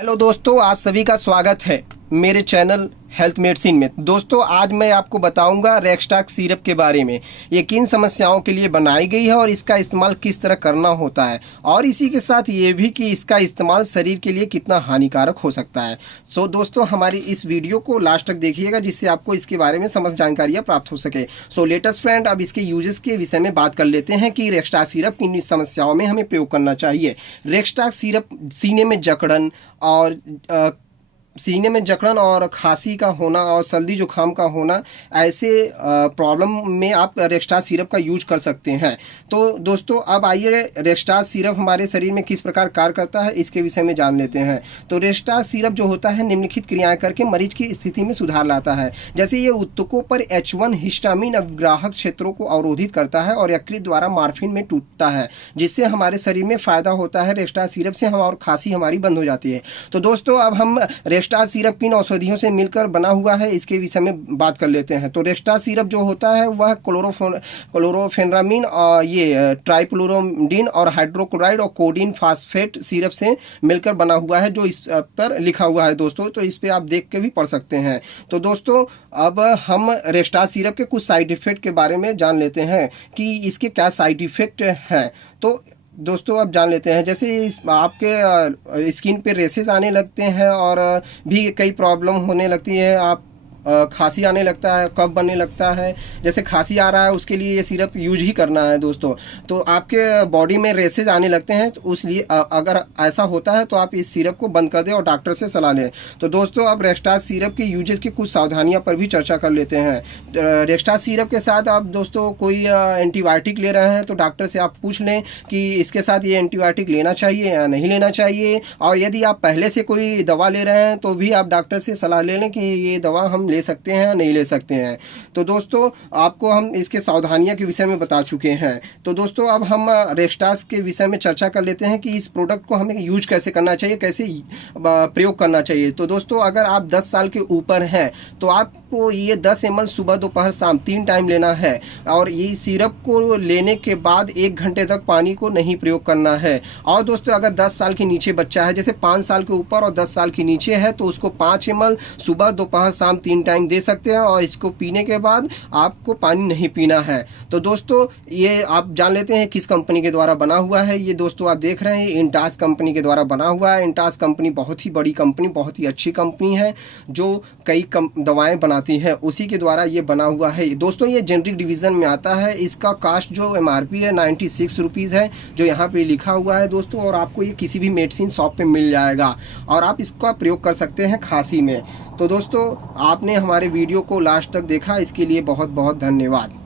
Hello दोस्तों, आप सभी का स्वागत है मेरे चैनल हेल्थ मेडिसिन में। दोस्तों, आज मैं आपको बताऊंगा रेक्सटाक सिरप के बारे में। ये किन समस्याओं के लिए बनाई गई है और इसका इस्तेमाल किस तरह करना होता है, और इसी के साथ ये भी कि इसका इस्तेमाल शरीर के लिए कितना हानिकारक हो सकता है। सो दोस्तों, हमारी इस वीडियो को लास्ट तक देखिएगा जिससे आपको इसके बारे में समस्त जानकारियाँ प्राप्त हो सके। सो लेटेस्ट फ्रेंड, अब इसके यूजेस के विषय में बात कर लेते हैं कि रेक्सटाक सिरप किन समस्याओं में हमें प्रयोग करना चाहिए। रेक्सटाक सिरप सीने में जकड़न और खांसी का होना और सर्दी जुकाम का होना, ऐसे प्रॉब्लम में आप रेक्सटाक सिरप का यूज कर सकते हैं। तो दोस्तों, अब आइए रेक्सटाक सिरप हमारे शरीर में किस प्रकार कार्य करता है इसके विषय में जान लेते हैं। तो रेक्सटाक सिरप जो होता है निम्नलिखित क्रियाएं करके मरीज की स्थिति में सुधार लाता है। जैसे ये ऊतकों पर H1 हिस्टामिन अग्राहक क्षेत्रों को अवरोधित करता है और यकृत द्वारा मॉर्फिन में टूटता है, जिससे हमारे शरीर में फायदा होता है। रेक्सटाक सिरप से हम और खांसी हमारी बंद हो जाती है। तो दोस्तों, अब हम रेक्सटाक सिरप किन औषधियों से मिलकर बना हुआ है इसके विषय में बात कर लेते हैं। तो रेक्सटाक सिरप जो होता है वह क्लोरोफेनेरामिन और ये ट्राइफ्लोरोडिन और हाइड्रोक्लोराइड और कोडीन फास्फेट सिरप से मिलकर बना हुआ है, जो इस पर लिखा हुआ है दोस्तों। तो इस पे आप देख के भी पढ़ सकते हैं। तो दोस्तों, अब हम रेक्सटाक सिरप के कुछ साइड इफेक्ट के बारे में जान लेते हैं कि इसके क्या साइड इफेक्ट हैं। तो दोस्तों, अब जान लेते हैं। जैसे आपके स्किन पे रेसेस आने लगते हैं और भी कई प्रॉब्लम होने लगती है। आप खांसी आने लगता है, कफ बनने लगता है। जैसे खांसी आ रहा है उसके लिए ये सिरप यूज ही करना है दोस्तों। तो आपके बॉडी में रेसेस आने लगते हैं, तो उसलिए अगर ऐसा होता है तो आप इस सिरप को बंद कर दें और डॉक्टर से सलाह लें। तो दोस्तों, अब रेक्सटाक सिरप के यूजेस की कुछ सावधानियां पर भी चर्चा कर लेते हैं। रेक्सटाक सिरप के साथ आप दोस्तों कोई एंटीबायोटिक ले रहे हैं तो डॉक्टर से आप पूछ लें कि इसके साथ ये एंटीबायोटिक लेना चाहिए या नहीं लेना चाहिए। और यदि आप पहले से कोई दवा ले रहे हैं तो भी आप डॉक्टर से सलाह ले लें कि ये दवा हम ले सकते हैं या नहीं ले सकते हैं। तो दोस्तों, आपको हम इसके सावधानियां के विषय में बता चुके हैं। तो दोस्तों, अब हम रेक्सटाक के विषय में चर्चा कर लेते हैं कि इस प्रोडक्ट को हमें यूज कैसे करना चाहिए, कैसे प्रयोग करना चाहिए। तो दोस्तों, अगर आप 10 साल के ऊपर हैं तो आपको ये 10 ml सुबह दोपहर शाम 3 टाइम लेना है। और ये सिरप को लेने के बाद 1 घंटे तक पानी को नहीं प्रयोग करना है। और दोस्तों, अगर 10 साल के नीचे बच्चा है, जैसे 5 साल के ऊपर और 10 साल के नीचे है, तो उसको 5 ml सुबह दोपहर शाम 3 टाइम दे सकते हैं। और इसको पीने के बाद आपको पानी नहीं पीना है। तो दोस्तों, ये आप जान लेते हैं किस कंपनी के द्वारा बना हुआ है। ये दोस्तों आप देख रहे हैं, इंटास कंपनी के द्वारा बना हुआ है। इंटास कंपनी बहुत ही बड़ी कंपनी, बहुत ही अच्छी कंपनी है जो कई दवाएं बनाती है, उसी के द्वारा ये बना हुआ है। दोस्तों, ये जेनरिक डिवीजन में आता है। इसका कास्ट जो MRP है 96 रुपीज़ है, जो यहाँ पे लिखा हुआ है दोस्तों। और आपको ये किसी भी मेडिसिन शॉप पे मिल जाएगा और आप इसका प्रयोग कर सकते हैं खांसी में। तो दोस्तों, आपने हमारे वीडियो को लास्ट तक देखा, इसके लिए बहुत बहुत धन्यवाद।